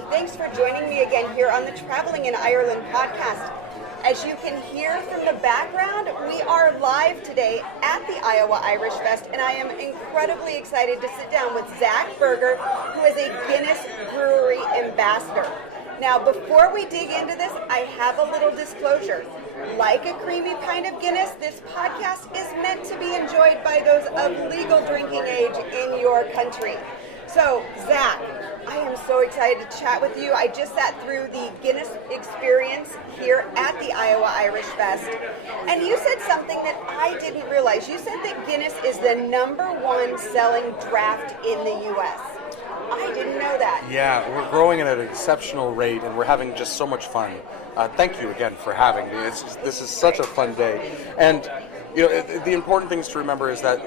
everybody. Thanks for joining me again here on the Traveling in Ireland podcast. As you can hear from the background, we are live today at the Iowa Irish Fest, and I am incredibly excited to sit down with Zack Berger, who is a Guinness Brewery Ambassador. Now, before we dig into this, I have a little disclosure. Like a creamy pint of Guinness, this podcast is meant to be enjoyed by those of legal drinking age in your country. So, Zack, I am so excited to chat with you. I just sat through the Guinness experience here at the Iowa Irish Fest, and you said something that I didn't realize. You said that Guinness is the #1 selling draft in the U.S. I didn't know that. Yeah, we're growing at an exceptional rate, and we're having just so much fun. Thank you again for having me. This is such a fun day. And the important things to remember is that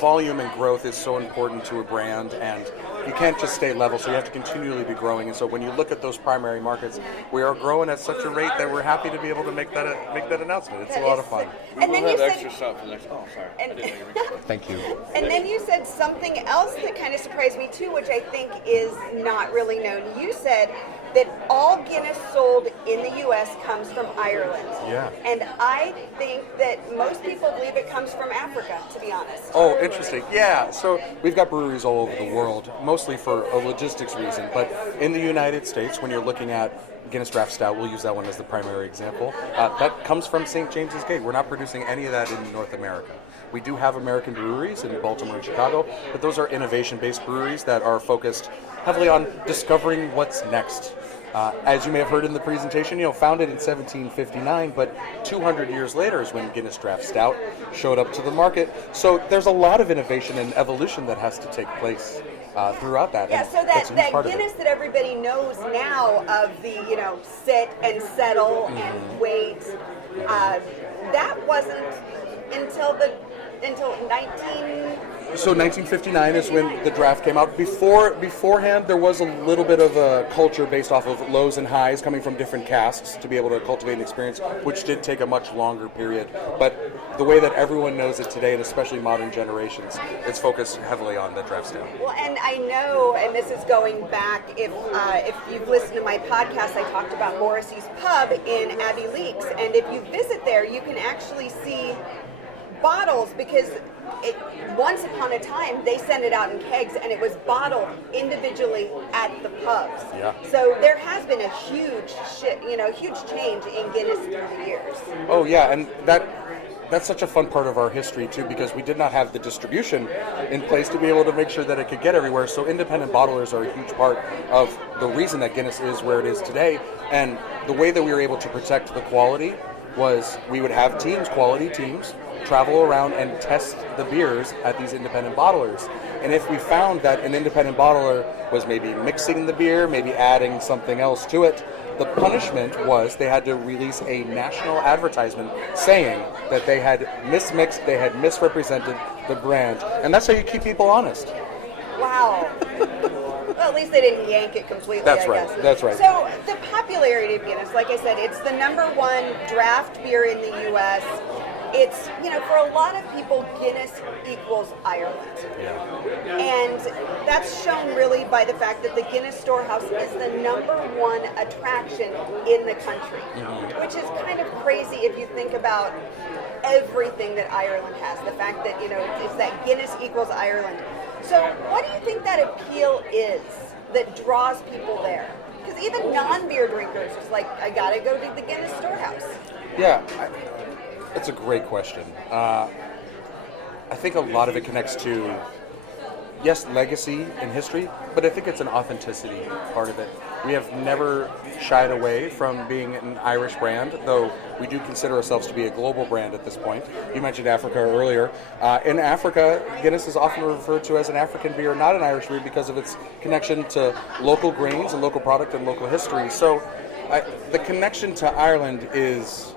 volume and growth is so important to a brand, and you can't just stay level, so you have to continually be growing. And so when you look at those primary markets, we are growing at such a rate that we're happy to be able to make that announcement. It's a lot of fun. And then we'll you have said, extra stuff for the next. Oh, sorry. I didn't know you were Thank you. And then you said something else that kind of surprised me too, which I think is not really known. You said that all Guinness sold in the U.S. comes from Ireland. Yeah. And I think that most people believe it comes from Africa, to be honest. Oh, interesting. Yeah, so we've got breweries all over the world, mostly for a logistics reason. But in the United States, when you're looking at Guinness Draft Stout, we'll use that one as the primary example. That comes from St. James's Gate. We're not producing any of that in North America. We do have American breweries in Baltimore and Chicago, but those are innovation-based breweries that are focused heavily on discovering what's next. As you may have heard in the presentation, founded in 1759, but 200 years later is when Guinness Draft Stout showed up to the market. So there's a lot of innovation and evolution that has to take place throughout that. Yeah, so that Guinness that everybody knows now of the, sit and settle and wait, that wasn't until 1959 is when the draft came out. Beforehand, there was a little bit of a culture based off of lows and highs coming from different casks to be able to cultivate an experience, which did take a much longer period. But the way that everyone knows it today, and especially modern generations, it's focused heavily on the draft stout. Well, and I know, and this is going back, if you've listened to my podcast, I talked about Morrissey's Pub in Abbey Leaks, and if you visit there, you can actually see bottles, because once upon a time they sent it out in kegs and it was bottled individually at the pubs. Yeah. So there has been a huge change in Guinness through the years. Oh yeah, and that's such a fun part of our history too, because we did not have the distribution in place to be able to make sure that it could get everywhere. So independent bottlers are a huge part of the reason that Guinness is where it is today. And the way that we were able to protect the quality was we would have quality teams, travel around and test the beers at these independent bottlers. And if we found that an independent bottler was maybe mixing the beer, maybe adding something else to it, the punishment was they had to release a national advertisement saying that they had mismixed, they had misrepresented the brand. And that's how you keep people honest. Wow. Well, at least they didn't yank it completely, That's I right. guess. That's right. So the popularity of Guinness, like I said, it's the #1 draft beer in the U.S. It's, for a lot of people, Guinness equals Ireland. Yeah. And that's shown really by the fact that the Guinness Storehouse is the #1 attraction in the country, which is kind of crazy if you think about everything that Ireland has. The fact that, it's that Guinness equals Ireland. So what do you think that appeal is that draws people there? Because even non-beer drinkers, it's like, I gotta go to the Guinness Storehouse. Yeah. That's a great question. I think a lot of it connects to, yes, legacy and history, but I think it's an authenticity part of it. We have never shied away from being an Irish brand, though we do consider ourselves to be a global brand at this point. You mentioned Africa earlier. In Africa, Guinness is often referred to as an African beer, not an Irish beer, because of its connection to local grains and local product and local history. So the connection to Ireland is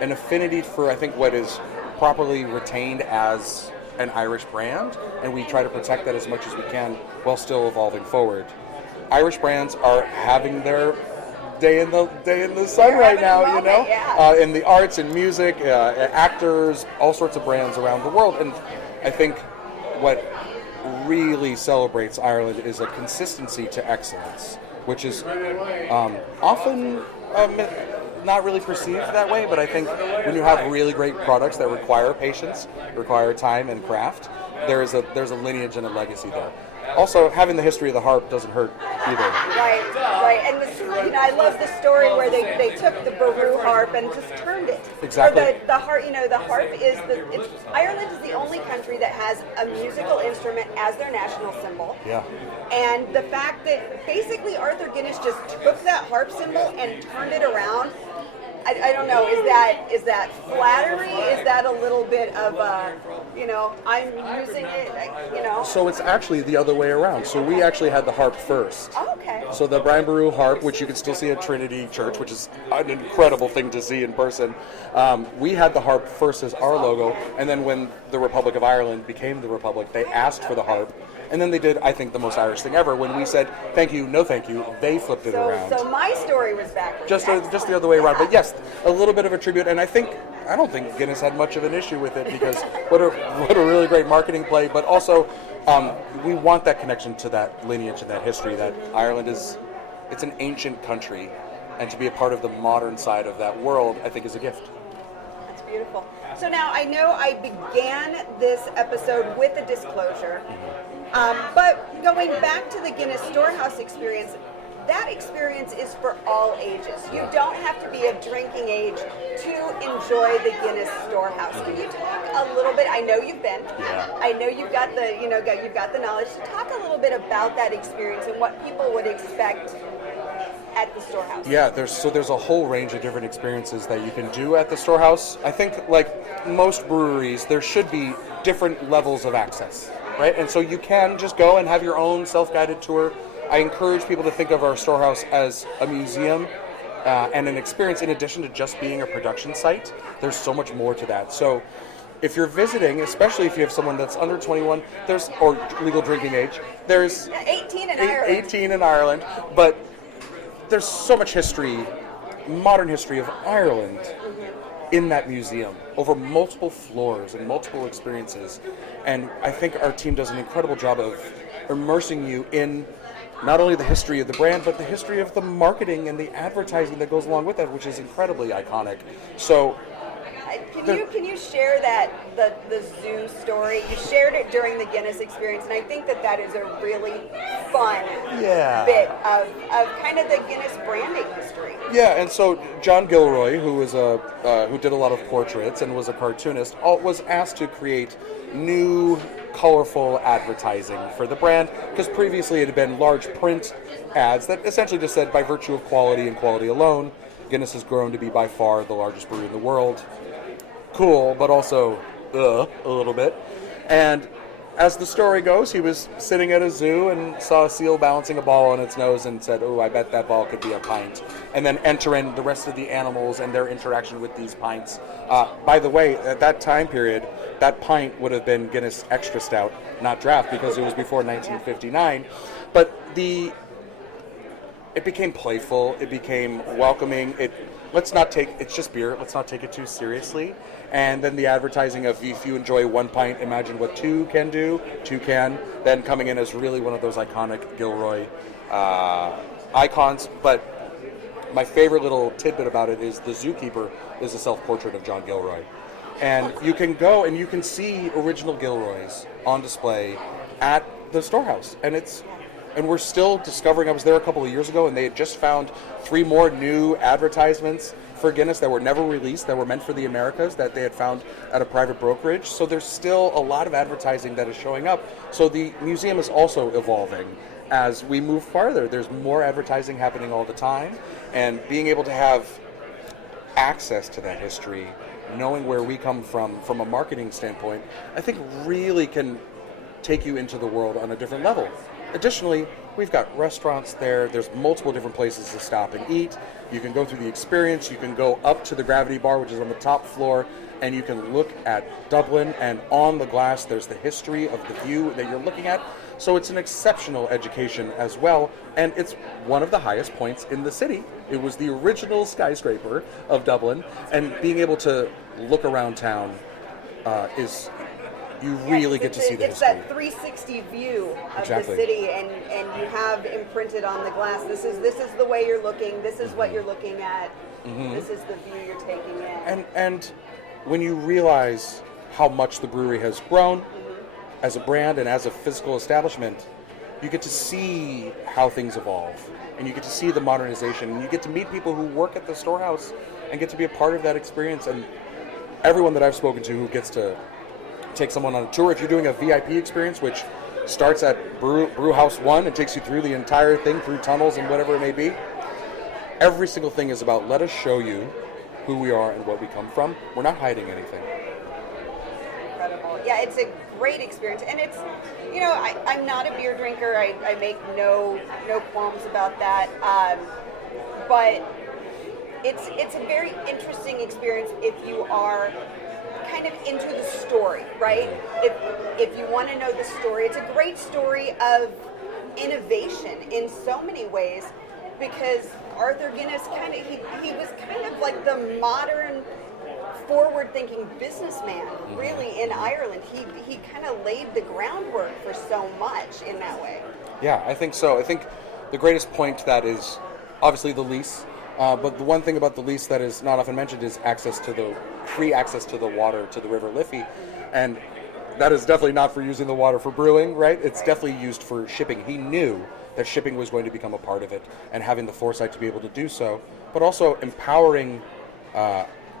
an affinity for, I think, what is properly retained as an Irish brand, and we try to protect that as much as we can while still evolving forward. Irish brands are having their day in the sun right now, in the arts and music, actors, all sorts of brands around the world. And I think what really celebrates Ireland is a consistency to excellence. which is often not really perceived that way, but I think when you have really great products that require patience, require time and craft, there's a lineage and a legacy there. Also, having the history of the harp doesn't hurt either. Right. And I love the story where they took the Brew harp and just turned it. Exactly. Or the harp, the harp is Ireland is the only country that has a musical instrument as their national symbol. Yeah. And the fact that basically Arthur Guinness just took that harp symbol and turned it around, I don't know, is that flattery? Is that a little bit of, I'm using it, So it's actually the other way around. So we actually had the harp first. Oh, okay. So the Brian Brew harp, which you can still see at Trinity Church, which is an incredible thing to see in person, we had the harp first as our logo, and then when the Republic of Ireland became the Republic, they asked for the harp. And then they did, I think, the most Irish thing ever. When we said, thank you, no thank you, they flipped it around. So my story was backwards. Just the other way around. But yes, a little bit of a tribute. And I don't think Guinness had much of an issue with it, because what a really great marketing play. But also, we want that connection to that lineage and that history, that Ireland it's an ancient country. And to be a part of the modern side of that world, I think, is a gift. That's beautiful. So now I know I began this episode with a disclosure. But going back to the Guinness Storehouse experience, that experience is for all ages. You don't have to be of drinking age to enjoy the Guinness Storehouse. Can you talk a little bit? I know you've been. Yeah. I know you've got you've got the knowledge. Talk a little bit about that experience and what people would expect at the Storehouse. Yeah, there's a whole range of different experiences that you can do at the Storehouse. I think, like most breweries, there should be different levels of access, right? And so you can just go and have your own self-guided tour. I encourage people to think of our Storehouse as a museum and an experience in addition to just being a production site. There's so much more to that. So if you're visiting, especially if you have someone that's under 21, or legal drinking age, there's 18 in Ireland. 18 in Ireland, but there's so much history, modern history of Ireland in that museum over multiple floors and multiple experiences. And I think our team does an incredible job of immersing you in not only the history of the brand, but the history of the marketing and the advertising that goes along with that, which is incredibly iconic. So Can you share that the zoo story? You shared it during the Guinness experience, and I think that is a really fun bit of kind of the Guinness branding history. Yeah, and so John Gilroy, who did a lot of portraits and was a cartoonist, was asked to create new, colorful advertising for the brand, because previously it had been large print ads that essentially just said, by virtue of quality and quality alone, Guinness has grown to be by far the largest brewery in the world. Cool, but also a little bit. And as the story goes, he was sitting at a zoo and saw a seal balancing a ball on its nose and said, "Oh, I bet that ball could be a pint." And then enter in the rest of the animals and their interaction with these pints. By the way, at that time period, that pint would have been Guinness Extra Stout, not draft, because it was before 1959. But it became playful. It became welcoming. It's just beer. Let's not take it too seriously. And then the advertising of, if you enjoy one pint, imagine what two can do. Two can. Then coming in as really one of those iconic Gilroy icons. But my favorite little tidbit about it is the zookeeper is a self-portrait of John Gilroy. And you can go and you can see original Gilroys on display at the Storehouse. And we're still discovering. I was there a couple of years ago, and they had just found 3 more new advertisements for Guinness that were never released, that were meant for the Americas, that they had found at a private brokerage. So there's still a lot of advertising that is showing up. So the museum is also evolving as we move farther. There's more advertising happening all the time, and being able to have access to that history, knowing where we come from a marketing standpoint, I think really can take you into the world on a different level. Additionally, we've got restaurants there. There's multiple different places to stop and eat. You can go through the experience. You can go up to the Gravity Bar, which is on the top floor, and you can look at Dublin, and on the glass there's the history of the view that you're looking at. So it's an exceptional education as well, and it's one of the highest points in the city. It was the original skyscraper of Dublin, and being able to look around town is you really get to see the It's history. that 360 view of Exactly. the city, and you have imprinted on the glass. This is the way you're looking. This is what you're looking at. This is the view you're taking in. And when you realize how much the brewery has grown as a brand and as a physical establishment, you get to see how things evolve, and you get to see the modernization, and you get to meet people who work at the storehouse and get to be a part of that experience. And everyone that I've spoken to who gets to take someone on a tour, if you're doing a VIP experience, which starts at Brew House 1 and takes you through the entire thing, through tunnels and whatever it may be, every single thing is about, let us show you who we are and what we come from. We're not hiding anything. Incredible. Yeah, it's a great experience, and it's, I'm not a beer drinker. I make no qualms about that, but it's a very interesting experience if you are kind of into the story, right? If you want to know the story, it's a great story of innovation in so many ways, because Arthur Guinness he was kind of like the modern, forward-thinking businessman, really, in Ireland. He kind of laid the groundwork for so much in that way. Yeah, I think so. I think the greatest point to that is obviously the lease. But the one thing about the lease that is not often mentioned is free access to the water, to the River Liffey. And that is definitely not for using the water for brewing, right? It's definitely used for shipping. He knew that shipping was going to become a part of it, and having the foresight to be able to do so, but also empowering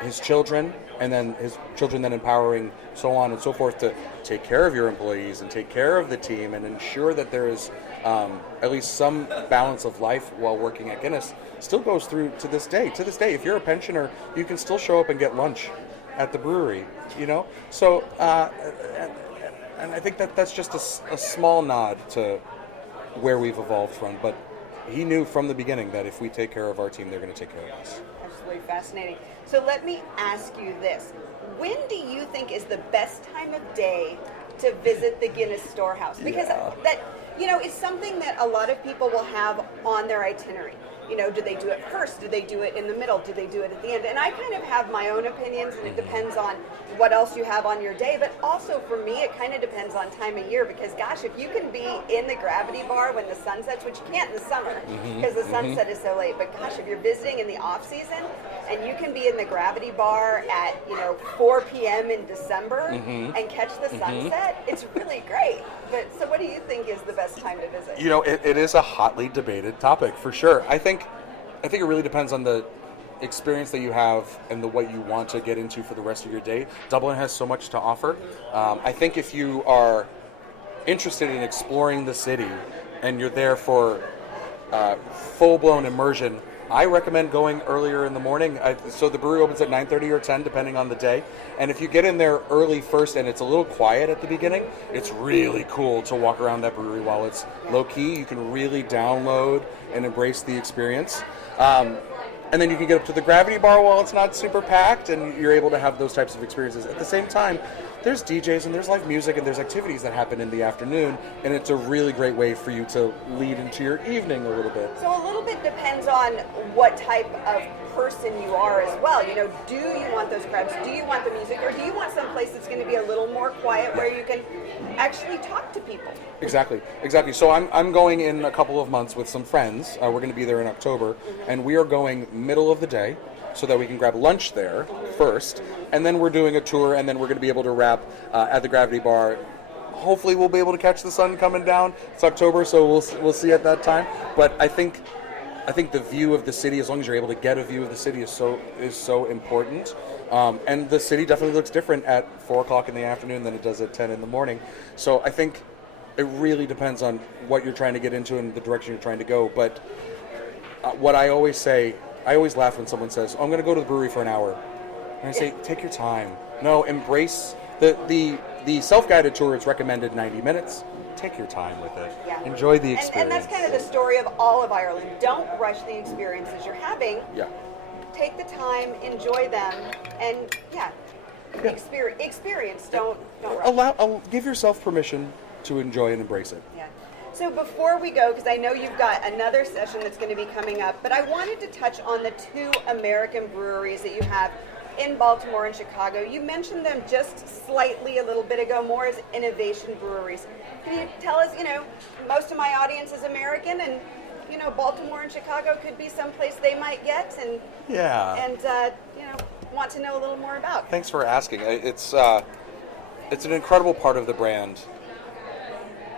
his children, and then his children then empowering so on and so forth to take care of your employees and take care of the team and ensure that there is at least some balance of life while working at Guinness. Still goes through to this day. To this day, if you're a pensioner, you can still show up and get lunch at the brewery, So, and I think that's just a small nod to where we've evolved from. But he knew from the beginning that if we take care of our team, they're going to take care of us. Absolutely fascinating. So let me ask you this. When do you think is the best time of day to visit the Guinness Storehouse? Because that, is something that a lot of people will have on their itinerary. Do they do it first? Do they do it in the middle? Do they do it at the end? And I kind of have my own opinions, and it depends on what else you have on your day. But also for me, it kind of depends on time of year, because gosh, if you can be in the Gravity Bar when the sun sets, which you can't in the summer because the sunset is so late, but gosh, if you're visiting in the off season and you can be in the Gravity Bar at 4 p.m. in December and catch the sunset, it's really great. But so what do you think is the best time to visit? It is a hotly debated topic for sure. I think it really depends on the experience that you have and what you want to get into for the rest of your day. Dublin has so much to offer. I think if you are interested in exploring the city and you're there for full-blown immersion, I recommend going earlier in the morning. So the brewery opens at 9:30 or 10, depending on the day. And if you get in there early first and it's a little quiet at the beginning, it's really cool to walk around that brewery while it's low-key. You can really download and embrace the experience. And then you can get up to the Gravity Bar while it's not super packed, and you're able to have those types of experiences. At the same time, there's DJs and there's live music and there's activities that happen in the afternoon, and it's a really great way for you to lead into your evening a little bit. So a little bit depends on what type of person you are as well. Do you want those crowds? Do you want the music? Or do you want some place that's going to be a little more quiet where you can actually talk to people? Exactly. So I'm going in a couple of months with some friends. We're going to be there in October, and we are going middle of the day so that we can grab lunch there first, and then we're doing a tour, and then we're going to be able to wrap at the Gravity Bar. Hopefully we'll be able to catch the sun coming down. It's October, so we'll see at that time. But I think the view of the city, as long as you're able to get a view of the city, is so important. And the city definitely looks different at 4 o'clock in the afternoon than it does at 10 in the morning. So I think it really depends on what you're trying to get into and the direction you're trying to go. But what I always say, I always laugh when someone says, I'm going to go to the brewery for an hour. And I say, take your time. No, embrace the self-guided tour. It's recommended 90 minutes. Take your time with it. Yeah. Enjoy the experience. And that's kind of the story of all of Ireland. Don't rush the experiences you're having. Yeah. Take the time, enjoy them, and experience. Don't rush. Give yourself permission to enjoy and embrace it. Yeah. So before we go, because I know you've got another session that's going to be coming up, but I wanted to touch on the 2 American breweries that you have in Baltimore and Chicago. You mentioned them just slightly a little bit ago, more as innovation breweries. Can you tell us, most of my audience is American, and Baltimore and Chicago could be someplace they might get and want to know a little more about. Thanks for asking. It's an incredible part of the brand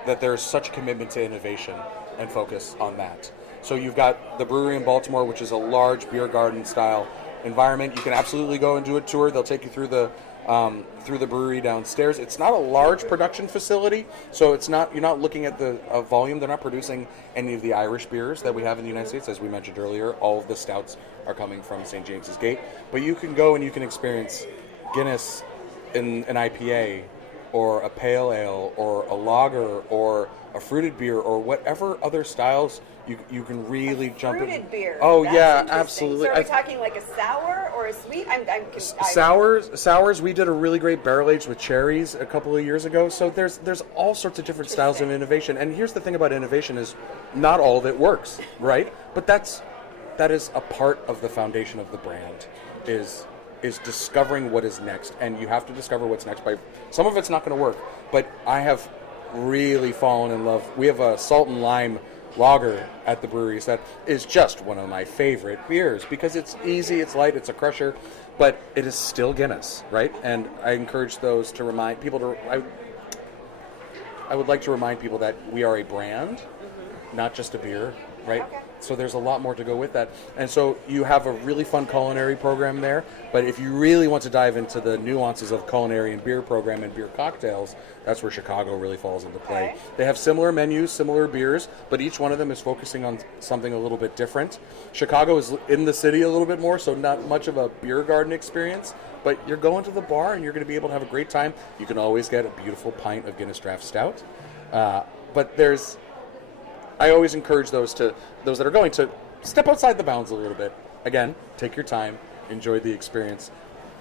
that there's such a commitment to innovation and focus on that. So you've got the brewery in Baltimore, which is a large beer garden style environment. You can absolutely go and do a tour. They'll take you through the brewery downstairs. It's not a large production facility, so you're not looking at the volume. They're not producing any of the Irish beers that we have in the United States. As we mentioned earlier, all of the stouts are coming from St. James's Gate. But you can go and you can experience Guinness in an IPA, or a pale ale, or a lager, or a fruited beer, or whatever other styles you can really jump in. Fruited beer. Oh, That's yeah, absolutely. So are we talking like a sour or a sweet? Sours. We did a really great barrel aged with cherries a couple of years ago. So there's all sorts of different styles of innovation. And here's the thing about innovation is not all of it works, right? But that is a part of the foundation of the brand is discovering what is next. And you have to discover what's next. Some of it's not going to work, but I have really fallen in love. We have a salt and lime lager at the breweries that is just one of my favorite beers because it's easy, it's light, it's a crusher, but it is still Guinness, right? And I encourage those to remind people I would like to remind people that we are a brand, not just a beer, right? Okay. So there's a lot more to go with that. And so you have a really fun culinary program there, but if you really want to dive into the nuances of culinary and beer program and beer cocktails, that's where Chicago really falls into play. Okay. They have similar menus, similar beers, but each one of them is focusing on something a little bit different. Chicago is in the city a little bit more, so not much of a beer garden experience, but you're going to the bar and you're going to be able to have a great time. You can always get a beautiful pint of Guinness Draft Stout. But I always encourage those that are going to step outside the bounds a little bit. Again, take your time, enjoy the experience.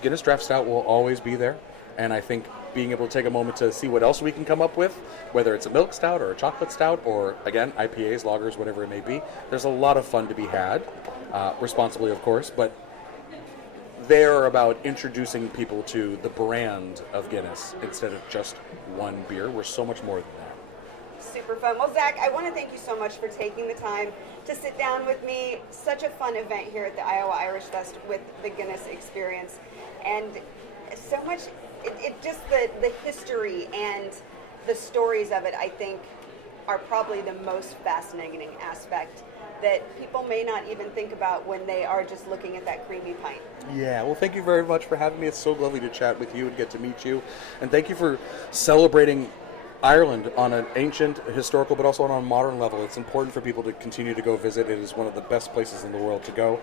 Guinness Draft Stout will always be there, and I think being able to take a moment to see what else we can come up with, whether it's a milk stout or a chocolate stout or, again, IPAs, lagers, whatever it may be, there's a lot of fun to be had, responsibly, of course, but they're about introducing people to the brand of Guinness instead of just one beer. We're so much more than that. Super fun. Well, Zach, I want to thank you so much for taking the time to sit down with me. Such a fun event here at the Iowa Irish Fest with the Guinness experience. And so much, it just the history and the stories of it, I think, are probably the most fascinating aspect that people may not even think about when they are just looking at that creamy pint. Yeah, well, thank you very much for having me. It's so lovely to chat with you and get to meet you. And thank you for celebrating Ireland on an ancient, historical, but also on a modern level. It's important for people to continue to go visit. It is one of the best places in the world to go,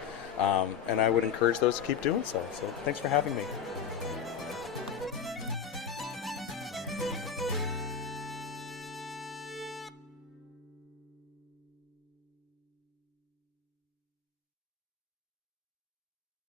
and I would encourage those to keep doing so. So thanks for having me.